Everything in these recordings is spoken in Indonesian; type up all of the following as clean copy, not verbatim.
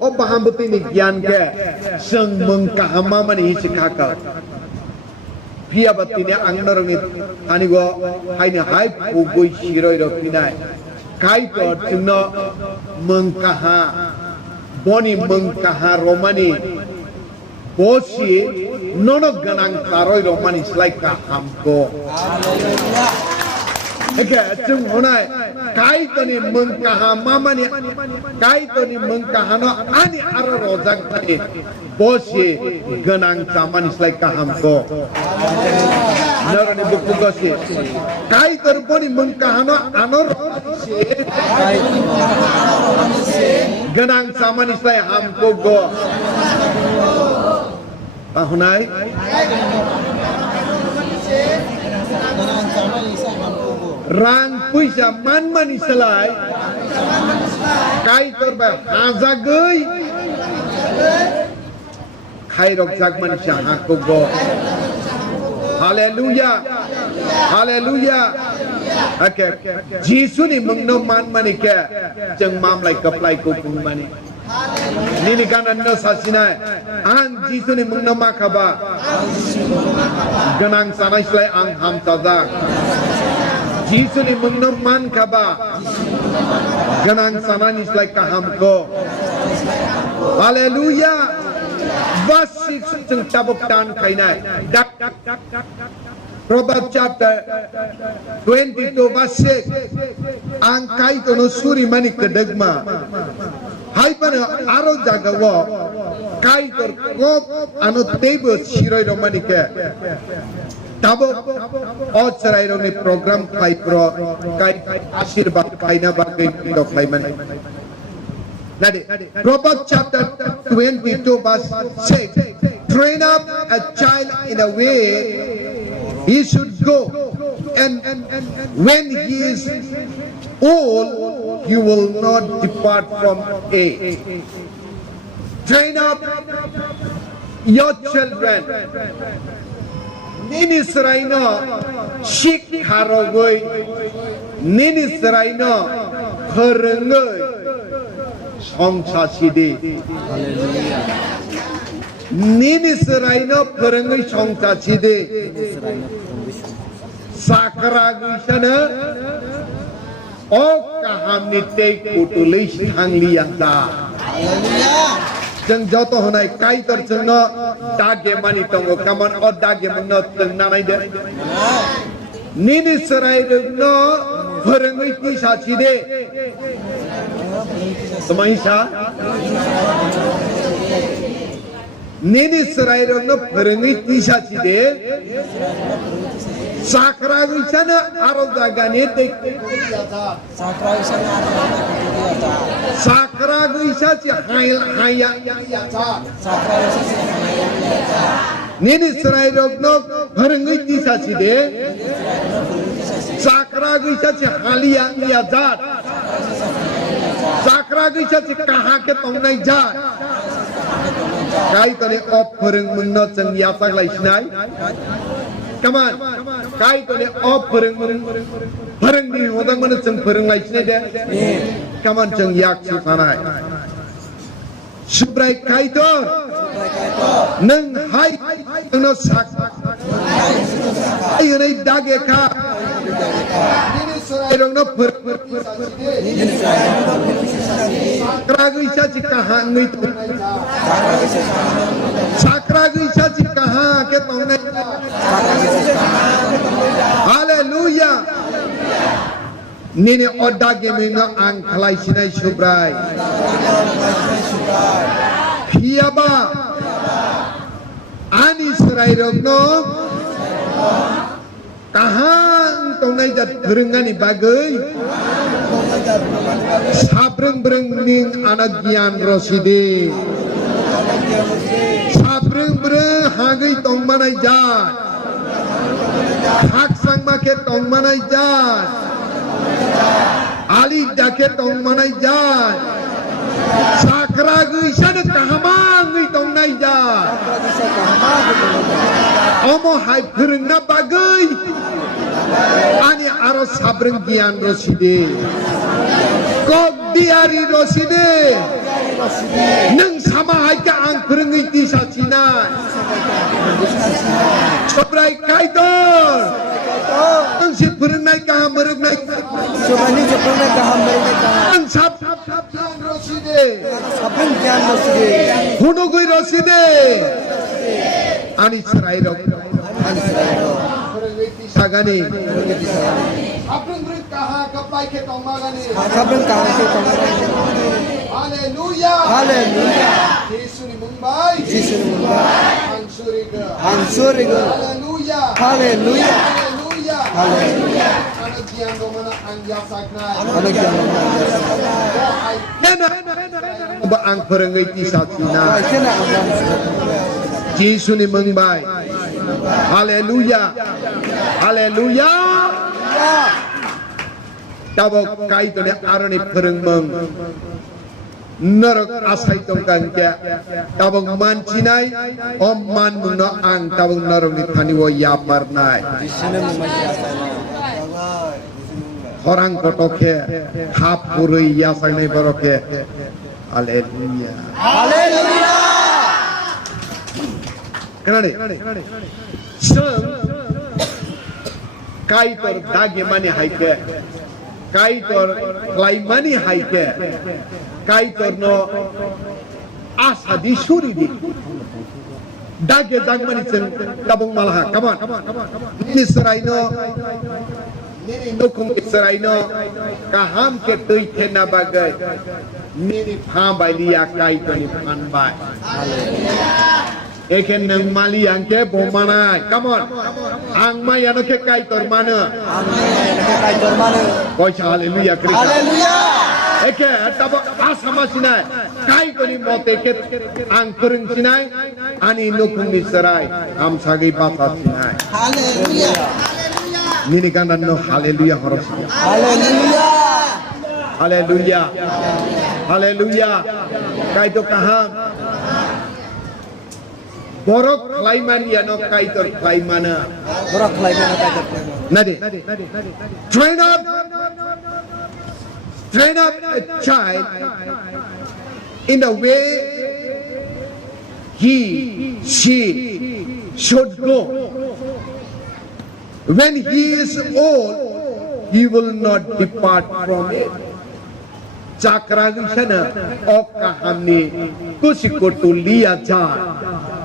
o baham betini gian ke seng mengkahama mani sikaka pia betini angnar ni ani go hai ni hai pugui siroi ro pinai kai to tungno mengkaha boni mengkaha romani bosi nono ganang taroi romani selai kahamko Oke, cung honai kai to ni mengkaha mama ni kai to ni mengkaha no ani aro rojak tadi bosi ganang zaman selai kahamko naro ni buku gosi kai to boni mengkaha no anor ganang zaman selai hamko go honai rang puisa man mani selai kai torba hazagai kai rok jak man syahaku go haleluya haleluya okay jisu ni mengno man mani ke jeng mam lai kaplai ku pung mani Nini kanan no sasinai ang jisu ni mengno makaba ganang sanai selai ang ham saza jisu ni mengno man kaba ganang sanani selai kaham ko haleluya vasik sing tabuk tan kainai dak Proverbs chapter 22 verse 6 ang kai to no suri mani kedegma hai pana aro jaga wo kai to kop anu tebo shiroi ro mani ke tabo ochrai ro ni program kai pro kai ashirbat kai na bagai do kai mani nade Proverbs chapter 22 verse 6 train up a child in a way he should go and when he is old he will not depart from it. Train up your children ninisraino shikharogoi ninisraino phorongai songchasidi hallelujah ninisraino phorongai songchasidi sakragisana o kahamni te kutulai hanglianda haleluya jeng joto honai kai tor jengno dage mani tongo kaman o dage mangno teng nanai de nini serai no phorongai ti sachide samaisa nini serai no phorongai ti sachide sakra wisana aro dagane te sakra wisa ci haya nini serai no phorongai ti sachide sakra wisa ci halia ya jat sakra wisa ci kaha ke tongnai jat kai tane op phorong mungno jeng yasak lai sinai come on kai tane op phorong ni hodang mana jeng phorong lai sinai de come on jeng yak chi sanai subrai kai tor nang hai no sak ai nei dage ka Erong no sakra isa ci kaha ngai sakra isa ci kaha ke tongne haleluya nini oda ge mino ang khlai sinai subrai hiaba ani serai rong no kahang tongnai jat berengani bagai sabreng berengning anak gian rosidi sabreng bereng hagai tong manai jat hak sang make tong manai jat ali dake tong manai jat sakra gui sana kahamang tong nai jat omo hai berengna bagai ani aro sabreng gian roside kok diari roside nang sama hai ka ang perengay ti sa China sobrai kaitor nang si perengay ka merengai Sobani Japana kaham mereka nang sap roside sapun kyan masih hunogoi roside ani sarai rok perengay ti sagani sapun beri kaha kapai ke tomagani sapun kaham ke tomar Hallelujah. Hallelujah. Yesus ni Mumbai. Jesus Mumbai. Ansuriga. Hallelujah. Hallelujah. Hallelujah. Hallelujah. Anak yang domana angya saknai. Anak yang Nena. Ba ang perengai ti satina. kena agam Yesus ni Mumbai. Hallelujah. Hallelujah. Tabok kai to ne arani perengmeng. Narak asai tongkan kya tabang man cinai om man muna ang tabang narak ni thani wo ya parnai orang kotoke khap purui ya sangai baroke haleluya Hallelujah. kenane sem kai tor dage mani haike kai tor lai mani haike kai torno asa di suri di dage dagmani chen tabong malaha come on ini seraino nini nukum seraino kaham ke tui thena bagai nini pham bai liya kai toni phan bai eken nang mali angke bomanai come on ang mai ano ke kai tor mana Kai dormane. koi haleluya krishna Hallelujah. Eke tabo asama sinai kai koni mote ke ang kurung sinai ani nukum miserai am sagi basa sinai Hallelujah. nini kanan no haleluya horos Hallelujah. haleluya haleluya kai to kaham borok klaiman ya no kai to klaimana Borak lagi nak kai dormane. nade train up a child in the way she should go. When he is old, he will not depart from it. Chakragishana o kahamni kusikotu liya jat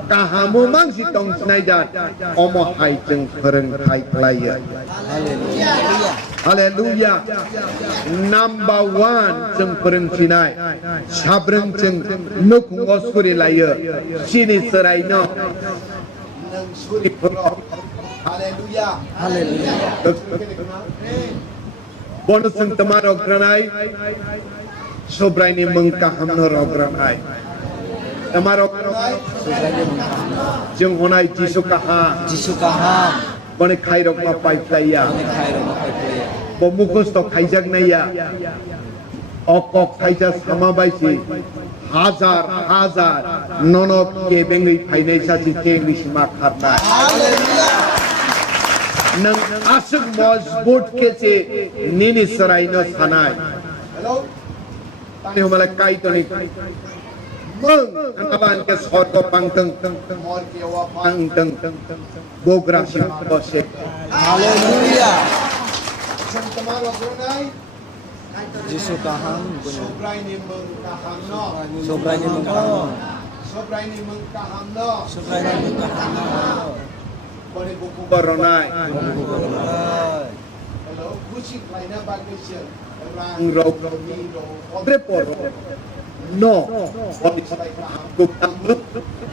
kahamu mangsi tong snaidat omo hai jeng pereng hai klaya. Hallelujah. Number one jeng pereng sinai sabreng jeng nukung osuri laya sini serai no nang suri pro. Hallelujah. Hallelujah. Bonus ng tamarog granay sobray ni mengkaham no rogranay tamarog granay jeng honay jisu kaham Jisu kaham. bone khairok ma paiplaya Kai dormane kai playa. bomukus to khaijak naya okok khaija samabaisi হাজার Nanak ke bengai phainai sa chi tengli sima kharna Hallelujah. nang asuk mojbut ke che nini sarai no sanai hello tani humala kai to ni meng anaban ke sorgo pangteng mor ke wa pangteng bogra si bose Hallelujah. sang tamaro gunai Jisu kaham. sobrai ni meng kaham no Sobranya mengkaham. sobrai ni meng kaham no Sobranya mengkaham. bone buku baronai hello kuchi klaina bagusya rang ro ni ro odrepor no bone sai kaham ku tang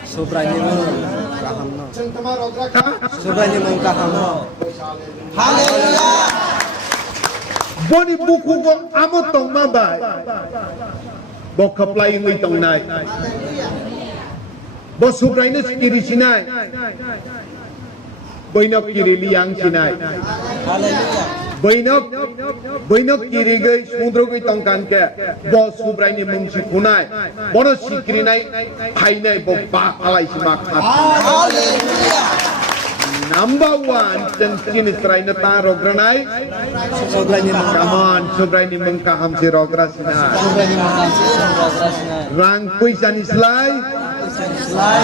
Sobranya mengkaham. sang tamaro drakha Sobranya mengkaham. Hallelujah. boni buku ko amo tong mabay bo kaplay ngi tong nai bo subray na skiri sinai boinok kiri liang sinai Hallelujah. boinok kiri gai sumudro gai tong kan ke bo subray ni mungsi kunai bono sikri nai hai nai bo ba alai sima khat Hallelujah. number one cengkin Israel ta rogranai Sobrang mong come on sobrai ni mengkaham si rograsina Sobrang mong kaham. rang puisan islai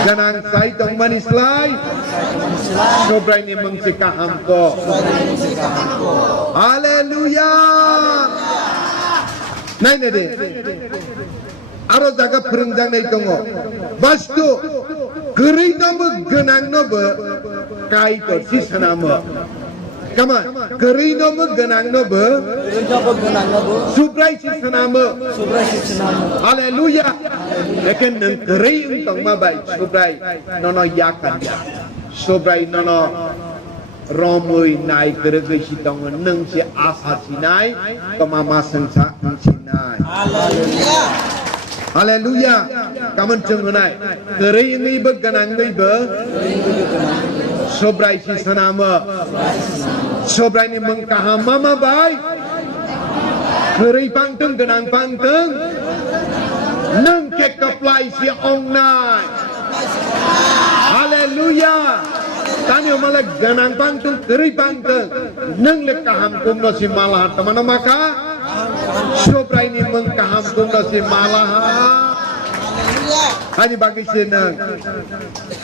janang sai tong man islai sobrai ni meng si kaham ko haleluya nai ne de aro jaga prengjang nai tongo bastu geri nobo genang nobo kai to si sanamo come on geri nobo genang nobo Rinja po gunang na po. subrai si sanamo Sobrang sinamo. haleluya lekin nang geri untong mabai subrai nono yakan subrai nono romui nai gerege si tongo nang si asa sinai kemama sengsa sinai Haleluya. haleluya kaman cengunai geri ini beganang ini be sobrai si sanama sobrai ni mengkaham mama bai geri pangtung genang pangtung nang ke keplai si ong nai haleluya tani omala genang pangtung geri pangtung nang le kaham kumno si malah teman maka sobrai ni mengkaham kumno si malah hanya bagi senang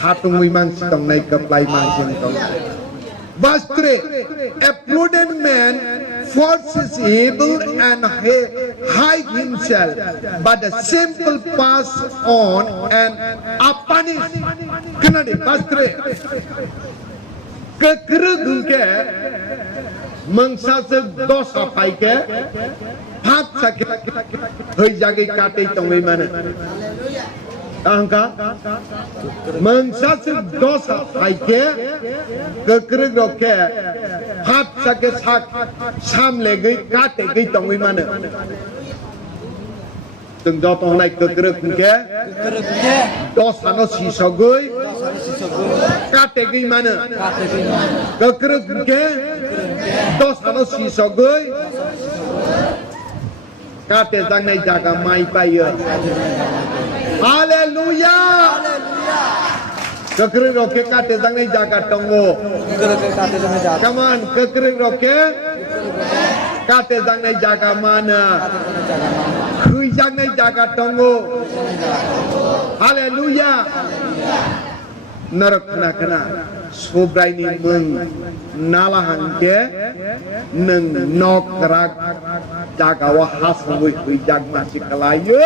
hatung wiman sitong naik ke play mansion tong. Verse 3, a prudent man forces evil and hide himself, but the simple pass on and are punished. Kenapa? Verse 3. Kekerudung ke mengsa dosa pai ke hap sakit hei jagi kate tong wiman. Angka mengsa dosa pai ke kekerudung ke hap sakit sam lagi kate ke tong wiman. Tengah tong naik kekerudung ke dosa no sisogoi kate ke mana kekerudung ke dosa no sisogoi kate jang nai jaga mai pai haleluya kekerudung ke kate jang nai jaga tongo come on kekerudung ke kate jang nai jaga mana kui jang nai jaga tongo haleluya narak kena sobrai ni meng nalahan ke neng nok rak jaga wahas ngui kui jag masih kelayu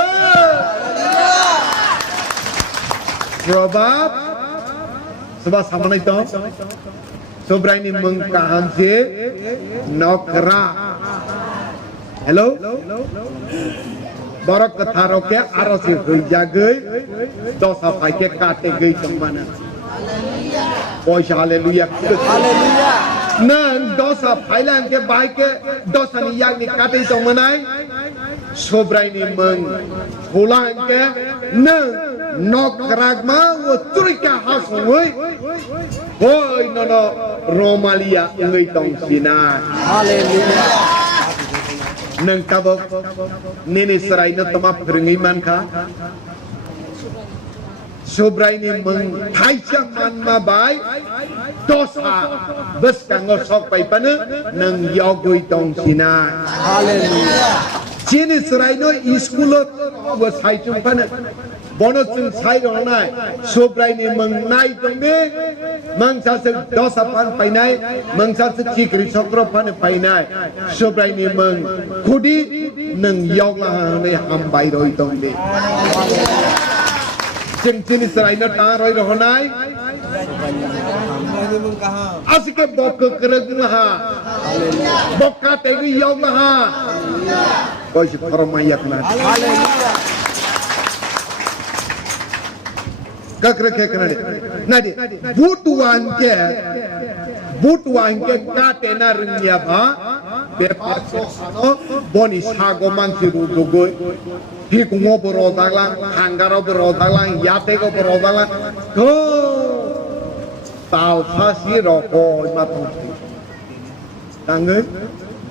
probab sebab sama ni to sobrai ni meng kaham je nok rak hello Barak ketharo ke aros kui jagai dosa pakai kate gai cemana oh haleluya Haleluya. nang dosa phailang ke bai ke dosa ni yang ni kate cemana sobrai ni meng pulang ke nang nok ragma wo turika hasoi oi nono romalia ngai tong sina Haleluya. nang kabok nini serai na tamap geringiman ka sobrai ni meng thaisang man ma bai dosa bes kanggo sok pai pane nang yogoi tong sina Haleluya. chini serai no iskulot wo sai chung pane bono chung sai ro nai sobrai ni meng nai tong be mangsa se dosa pan pai nai mangsa se chikri sokro pan pai nai sobrai ni meng khudi nang yog la ne ham bai roi tong be ching chini serai no ta roi ro nai Sobrang mong kaham. asike bok kereg ha bok ka te yog ha koi se farmayak na Haleluya. kakre ke kanade nadi butuan ke kate na ringya ba be paso boni sago mansi ru dogoi hikungo boro daglang hangaro boro daglang yate ko boro daglang to tao thasi ro ko ma thong tangai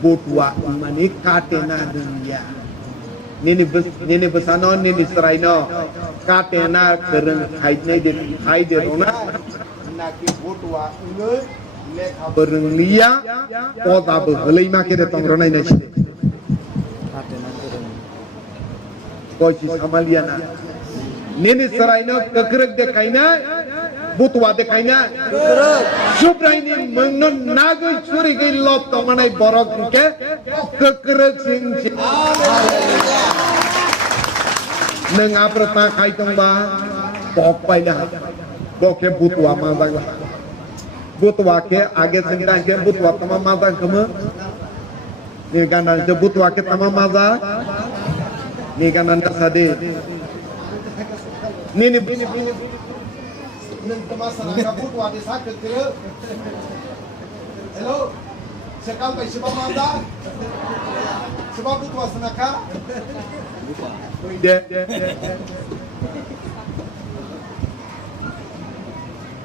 butua mani kate na ringya nini besano nini seraino katena kereng haidne de haide rona naki butua ungu lekha berenglia poda behlei makere tongronai nasi koisi samaliana nini saraina kekerek dekaina butua dekaina subraini mengnon naga suri gai lop tonganai borok ke kekerek sing neng aprata kai tongba popai dah boke butua mandang lah butua ke age sengdan ke butua tama mandang kema ni ganan je butua ke tama mandang ni ganan sade ni neng temasana butua di sakit ke hello sekal pai sebab manda sebab butua senaka de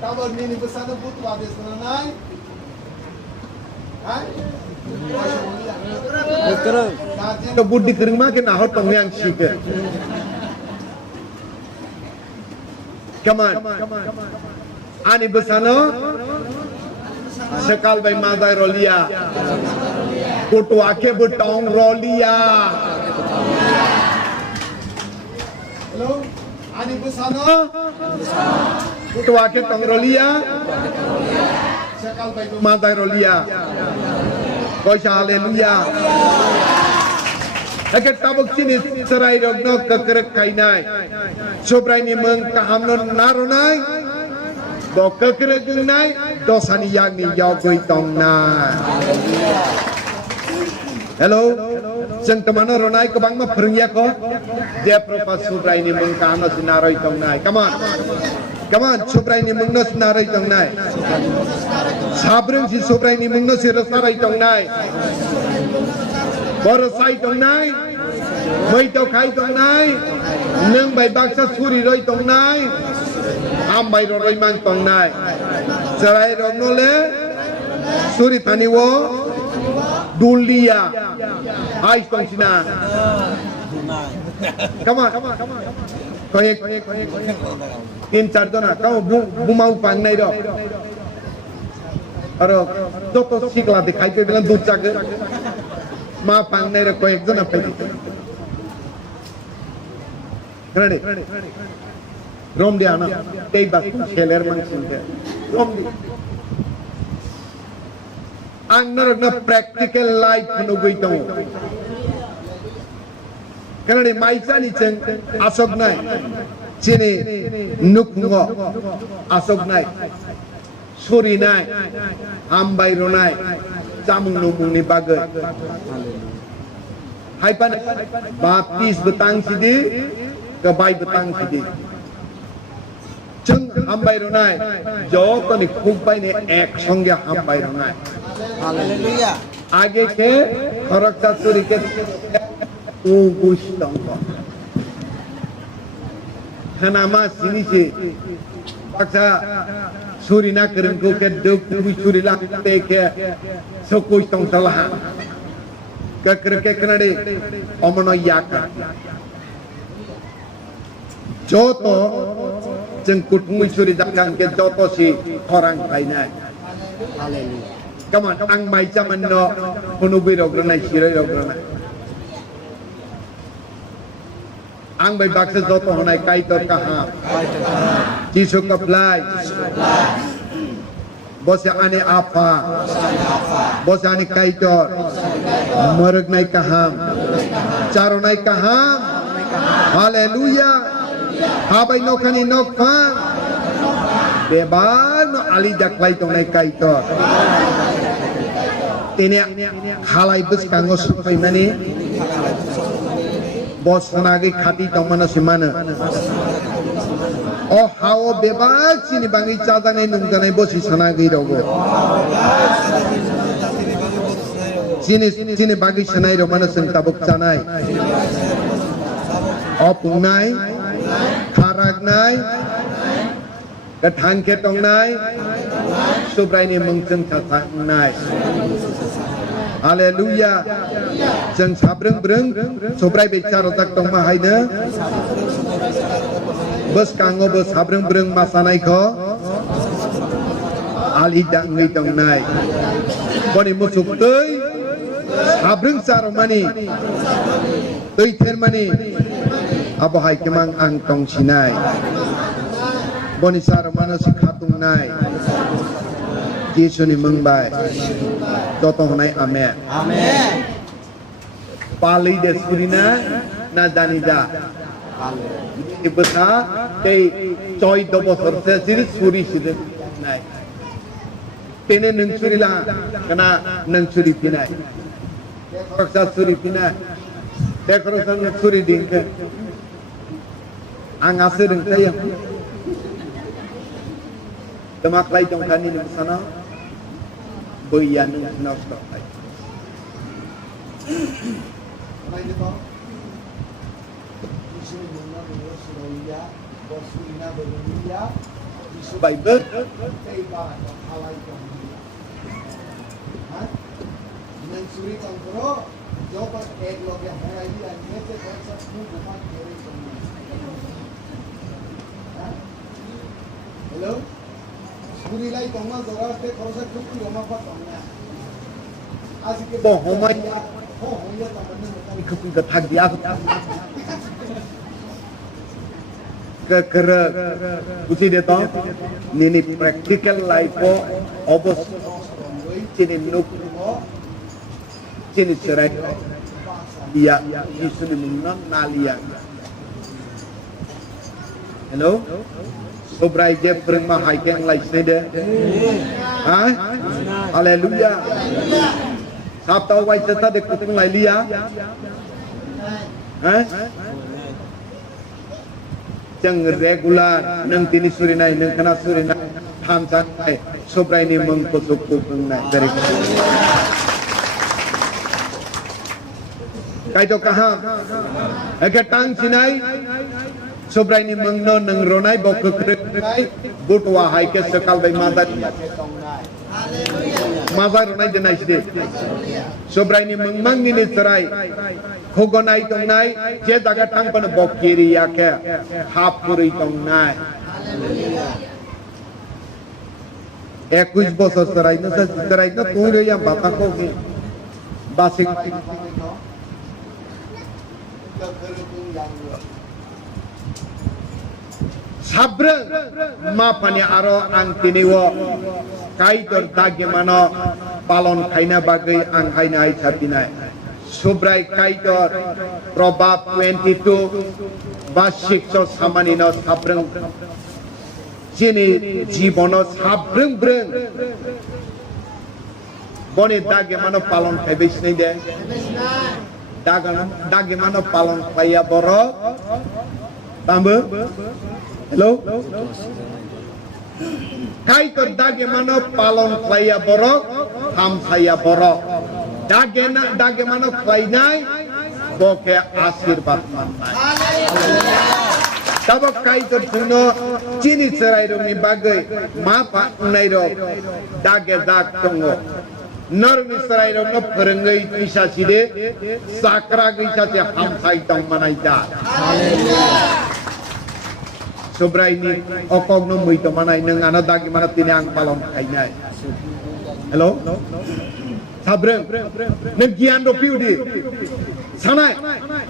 kabar nini besar butua di senanai hai Bekereng. to budi kering ma ke nahot pengyang sike come on ani besano sekal bai madai rolia kutu ake butong rolia hello ani besana kutu ake tong rolia sekal pai madai rolia koisa haleluya Agar tabuk sini serai rogno kekerek kainai sobrai ni meng kahamno narunai bo kekerek nai dosani yang ni yogoi tong nai hello jeng temano ronai kebang ma pernya ko dia propas sobrai ni meng kahamno sinaroi tong nai come on sobrai ni meng no sinaroi tong nai sabreng si sobrai ni meng no sirasarai tong nai Borosai tong nai, mai tau khai tong nai, neng bai baksa suri roi tong nai, am bai roi mang tong nai. Serai rong nole, suri tani wo, dulia, ais tong sina. Come on, koyek, in chardona, kamu bumau pang nai do. Aro, joto sikla dikhai pe bilang dut chak. Ma pang nai ra koyek jona pe ready rom dia ana tei bas sheler mang sinte rom di ang na practical life no goi tong kanani maisa ni cheng asok nai chini nukngo asok nai suri nai ambai ronai jamung numung ni bagai hai pan baptis betang sidi kebai betang sidi jeng ambai ronai joto ni kubai ni ek songge ambai ronai Haleluya. आगे के फरक चतुरी के उगुस तंको हनामा सिनी से paksa suri na kering ko ke duk tubi suri la te ke so koi tong salah ke kerke kenade omono yaka joto jeng kutumi suri dakang ke joto si orang kainai Haleluya. Come on, ang mai chaman no punubi rograna shirai rograna. Ang bai baksa joto honai kai tor kaha. Jisu kaplai. Bose ane apa. Bose ane kai tor. Marag nai kaham. Charo nai kaham. Haleluya. Habai no kani no fa. Bebar no ali daklai tong nai kai tor. Ini halai bus kanggo supai mani bos sanagi khati tong mana simana oh hao bebas sini bangi cadang ni nung danai bosi sanagi rogo sini bagi sanai ro mana seng tabuk sanai oh pungnai kharak nai datang ke tong nai subrai ni mengceng khatak nai Haleluya. Jeng sabreng-breng sobrai bicara tak tong mahaina. Bes kanggo bes sabreng-breng masanai ko. ali da ngai tong nai boni musuk tei sabreng saromani tei thermani abo hai kemang ang tong sinai boni saromano sikhatung nai Yesus ni mengbai dotong nai amen Amen. pali de surina na danida ibsa tei choi dobo sorse siri suri siri nai tene nang suri la kana nang suri pinai raksa suri pinai dekorasi nang suri dingke ang asering kaya temak lai tong kani ni sana boyan nang nasta ai Nay dito. Isu muna mo Suraya, Bosulina Berulia, isu Bible Teiba halai tong. Ha? Nang suri tong pro, jobat ek log ya hai dia nete konsa mu bukan kiri tong. Ha? Hello? Suri lai tong ma zora te konsa kuku roma pa tong ya. Asik ke Bo homai ho hoya tong ne ikut ke thak dia ke kera usi dia tahu ini practical life ko obos sini nuk sini cerai dia isu ni menang nalia hello sobrai je perma hiking life ni deh ha haleluya Sabtu wai serta de kutung lai lia ha jang regular nang tini suri nai nang kana suri nai tham san nai sobrai ni meng kusuk kutung nai dari kai to kaha agar tang sinai sobrai ni meng no nang ronai bok krek nai butwa hai ke sekal bai mata Mazar ronai jenai sini sobrai ni meng mang ini serai Khogonai tong nai je daga tang pan bok kiri ya ke hap puri tong nai 21 বছর serai na tu re yang bata ko ni basik sabreng ma pani aro ang tiniwo kai tor dagi mano palon khaina bagai ang khaina ai chapinai Subrai kaitor probab 22 basikso samanino sabreng jini jibono sabreng breng bone dage mano palon khaibis nei de dage mano palon khaya boro tambe hello kaitor dage mano palon khaya boro tham khaya boro dage mano klainai boke asirbad manai tabok kaitor puno chini serai ro ni bagai ma pa nai ro dage dag tongo normi serai ro no prengai isa side sakra isa se ham sai tong manai da sobrai ni okong no mui to manai nang ana dage mana tiniang palon kainai hello sabreng negian ro piudi sanai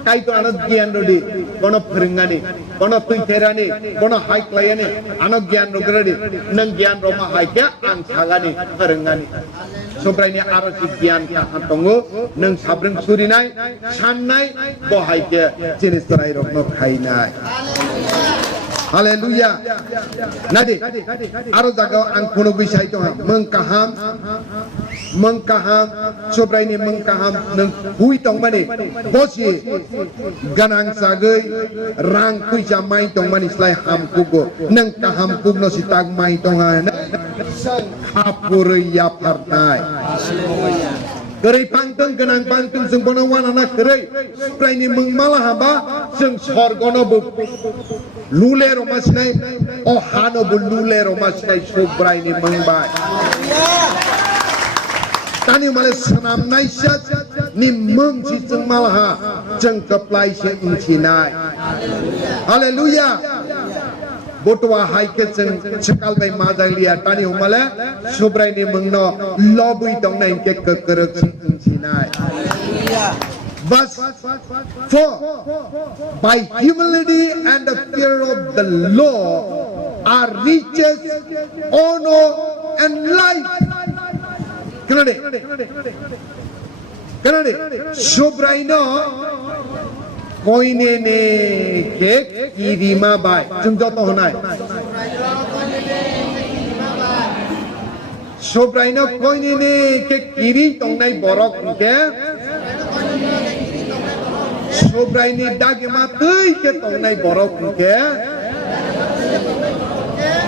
kai to anad gian ro di kono pringani kono tuiterani kono hai klayani anad gian ro gradi nang gian ro ma hai ka ang sagani pringani sobrai ni aro si gian ka hatongo nang sabreng surinai sannai bo hai ke jinis tarai ro no khainai Haleluya. Nadi aro jaga ang kuno bisai to mengkaham sobrai ni mengkaham nang hui tong mani bosi ganang sagai rang kui jamai tong mani slai ham kugo nang kaham kugno sitag mai tong ana kapuri ya partai Kerai pangtung ganang pangtung sing bonawan anak kerai sobrai ni mengmalah hamba sing sorgono bu lule romas nai oh hano bu lule romas nai sobrai ni mengbai tani male sanam nai syat ni meng si sing malaha jeng keplai si incinai haleluya Botua haike jeng sekal bai mazaglia tani humala sobrai ni mengno lobui tong nai ke kekerek sinai. Verse 4. By humility and the fear of the law are riches, honor, and life. Kenapa? Sobrai no koine ne ke kirima bai. Jeng joto honai. Sobrai no koine ne ke kiri tong nai borok ke. Sobrai ni dagi matui ke tong nai borok ke.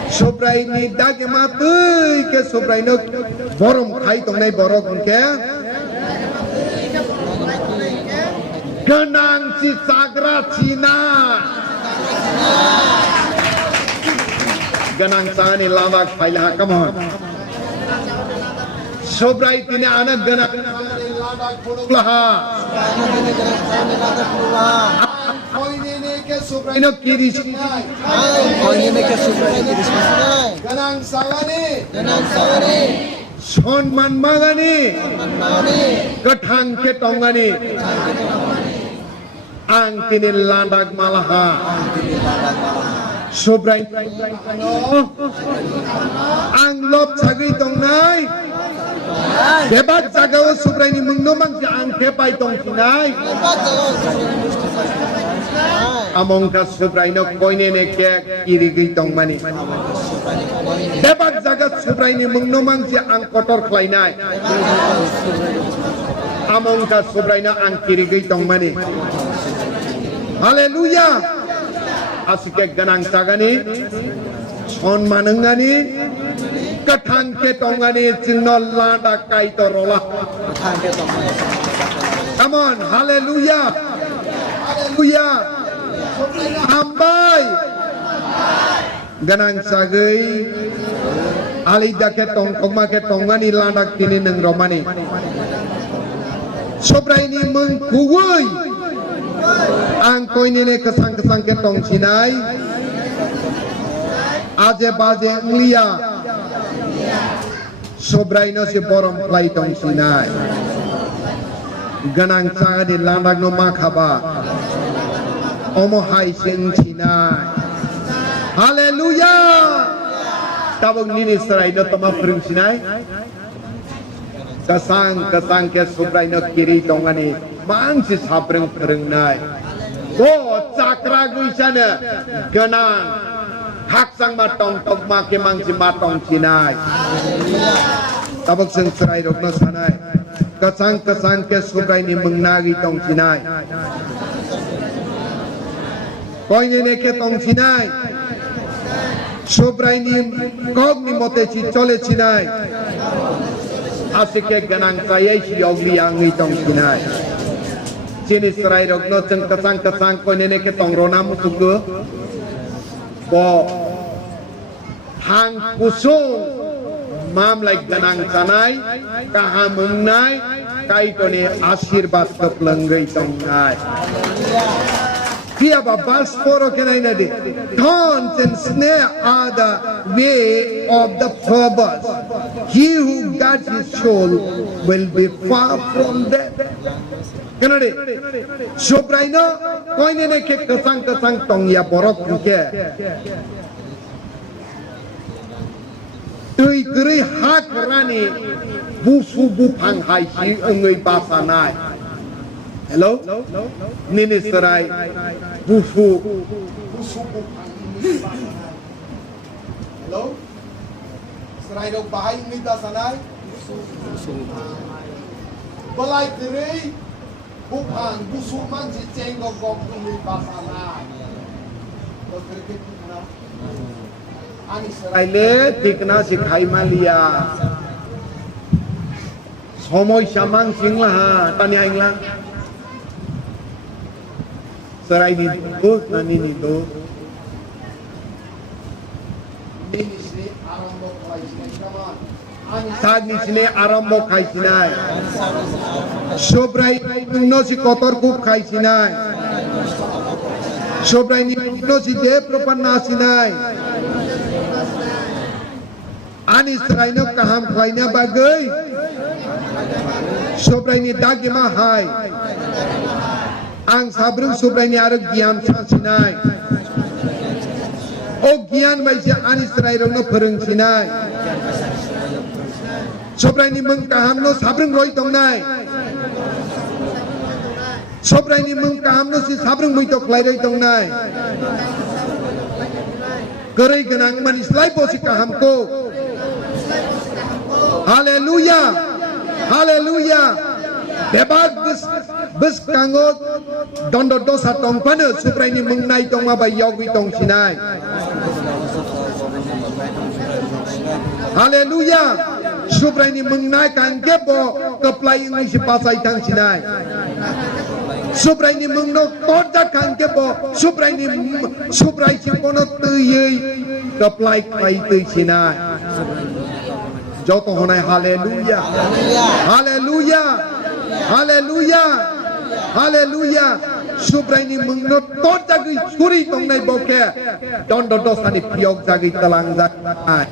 Sobrai ni dagi matui ke sobrai no borom khai tong nai borok ke. Genang si sagra Cina. Genang sani lawak payah, come on. Sobrai tine anak genang laha. Koine ne ke sobrai Ino kiri sinai. ganang sangane Sonman magani. Ketang ke tongani. Ang kini landak malaha. Sobrai ang lob sagri tong nai. Debat jagaw sobrai ni mengnomang si ang kepai tong sinai. Among ka sobrai no koine ne ke kiri gui tong mani. Debat jagat sobrai ni mengnomang si ang kotor klainai. Among ka sobrai na ang kiri gui tong mani. Haleluya. Asike ganang sagani. Son manengani. Ketang ke tongani cingno lada kaito rola. Come on, haleluya. Haleluya. Hambai. Ganang sagai. Alida ke tong koma ke tongani lada kini neng romani. Sobrai ni mengkuwai. Angkoi ni ne kesang-kesang ke tong sinai. Aje baje nglia. Sobrai no si borom play tong sinai. Ganang saga di landak no makaba. Omo hai sing sinai. Haleluya. Tabong nini serai no toma pring sinai. Kesang ke sobrai no kiri tongani. Mang si sabreng pring nai. Bo cakra guisana. Ganang. Hak sang matong tok make mang si matong sinai. Tabok sing serai rokno sanai. Kesang ke sobrai ni mengnagi tong sinai. Koine ne ke tong sinai. Sobrai ni kog ni mote chi chole sinai. Asike ganang saya si ogli angi tong sinai. Sini serai rokno sing kesang koine ne ke tong rona musugo. Bo hang kusung mam like ganang sanai kahamungnai kaitone asyirbat keplenggai tongnai. Dia babas poro kenai nadi. Thorns and snare are the way of the perverse. He who guards his soul will be far from death. Kenapa? Sobrai no koine ne ke kesang tong ya borok ke. Tui geri hak rani bufu bupang hai si ungai basanai. Hello? Nini serai bufu. hello serai dok bahai mita sanai balai kiri bukan busuk man si cengok gok ini basanai kalau kritik mana ani serai Aile tikna si khai malia. Somoy samang singla ha tani aingla. Serai ni do nani ni do. ini sini arambo kai sini kaman ani Saat ni sini arambo khai sinai. Sobrai no si kotor kup khai sinai. Sobrani no si de propanna sinai. Anis traino kaham khaina bagai. Sobrani dagima hai. Ang sabrung sobrani aro gian sinai. O gian baisa anis traino no perung sinai. Sobrani mung kaham no sabrung roi tong nai. Sobrani mung kaham no si sabrung mui tok lai roi tong nai. Kerai genang manis lai posi kaham ko. Haleluya, haleluya. Bebag bus kangot dondo dosa tong pana sobrani mung nai tong ma bai yogi tong sinai. Haleluya. Sobrani mung nai kang kepo keplai ngai si pasai tang sinai. Sobrani mung no torda kang kepo sobrai si pono tuyei keplai kai tui sinai. Joto honai haleluya. Haleluya. Haleluya. Haleluya. Sobrani mung no torda gi suri tong nai boke. Dondo dosa ni piok jagi telang jai.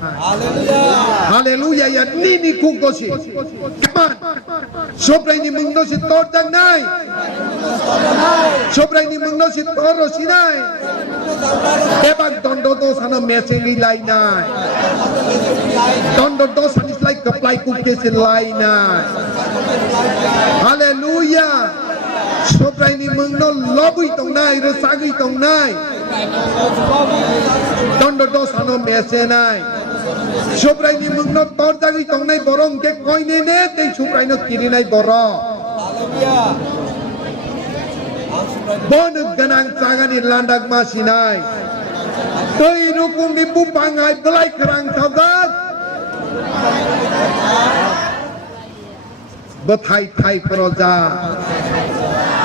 Haleluya ya nini kukosi. Come on. Sobrani mung no si torda nai. Sobrani mung no si toro sinai. Bebag dondo dosa no mesengi lai nai. Dondo dosa ni like keplai kukesin lai nai. Haleluya. Sobrani mung no lobui tong nai, resagi tong nai. Dondo dosa no mesenai. Sobrani mung no tordagi tong nai borong ke koine ne te sobrani no kiri nai borong. Bonuk ganang sangani landak masinai. Toi rukung di pupangai belai kerang saugat. Betai proja.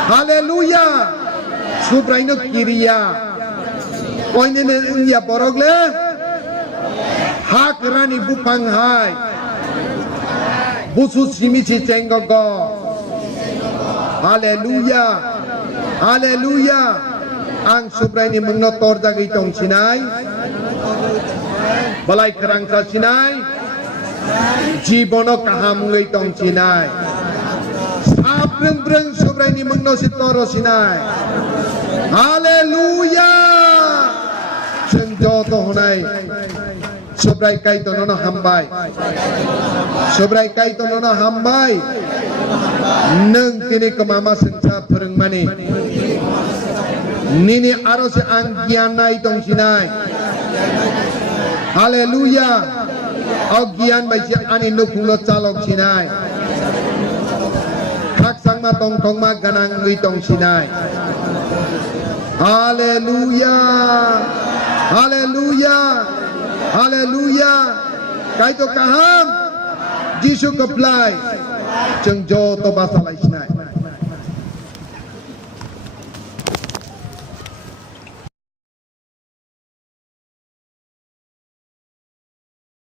Haleluya. Sobrani no kiriya. Koine ne ya borong le. Hak rani bupanghai. Busu simichi cenggogo. Haleluya. Haleluya. Ang sobrani mung no torda gitong sinai. Balai kerang sa sinai. Jibono kaham gitong sinai. Sabreng sobrani mung no si toro sinai. Haleluya. Sengjoto honai. Sobrai kai to nono hambai. Sobrai kai to nono hambai. Neng kini kemama sensa pereng mani. Nini aro se anggian nai tong sinai. Haleluya. Anggian bai se ani nukung lo calok sinai. Kak sang ma tong ma ganang ngui tong sinai. Haleluya. Haleluya. Haleluya. Kaito kaham. Jisu keplai. Cengjo to basalai sinai.